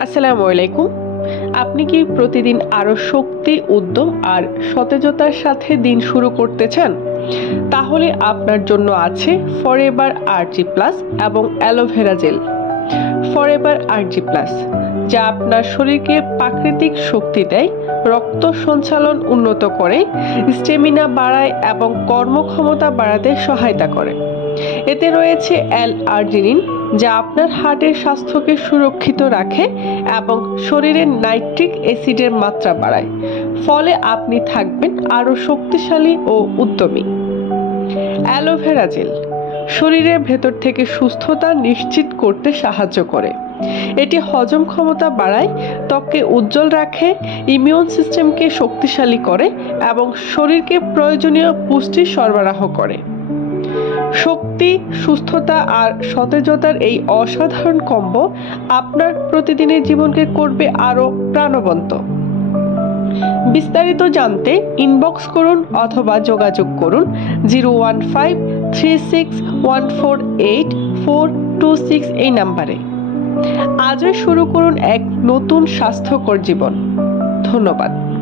আসসালামু আলাইকুম। আপনি কি প্রতিদিন আরো শক্তি, উদ্যম আর সতেজতার সাথে দিন শুরু করতে চান? তাহলে আপনার জন্য আছে ফরএভার আরজি প্লাস এবং অ্যালোভেরা জেল। ফরএভার আরজি প্লাস, যা আপনার শরীরকে প্রাকৃতিক শক্তি দেয়, রক্ত সঞ্চালন উন্নত করে, স্টেমিনা বাড়ায় এবং কর্মক্ষমতা বাড়াতে সহায়তা করে। এতে রয়েছে অ্যাল-আর্জিনিন, যা আপনার হার্টের স্বাস্থ্যকে সুরক্ষিত রাখে এবং শরীরে নাইট্রিক অ্যাসিডের মাত্রা বাড়ায়। ফলে আপনি থাকবেন আরও শক্তিশালী ও উদ্যমী। অ্যালোভেরা জেল শরীরের ভেতর থেকে সুস্থতা নিশ্চিত করতে সাহায্য করে। এটি হজম ক্ষমতা বাড়ায়, ত্বককে উজ্জ্বল রাখে, ইমিউন সিস্টেমকে শক্তিশালী করে এবং শরীরকে প্রয়োজনীয় পুষ্টি সরবরাহ করে। শক্তি, সুস্থতা আর সতেজতার এই অসাধারণ কম্বো আপনার প্রতিদিনের জীবনকে করবে আরও প্রাণবন্ত। বিস্তারিত জানতে ইনবক্স করুন অথবা যোগাযোগ করুন 01536148426 এই নাম্বারে। আজই শুরু করুন এক নতুন স্বাস্থ্যকর জীবন। ধন্যবাদ।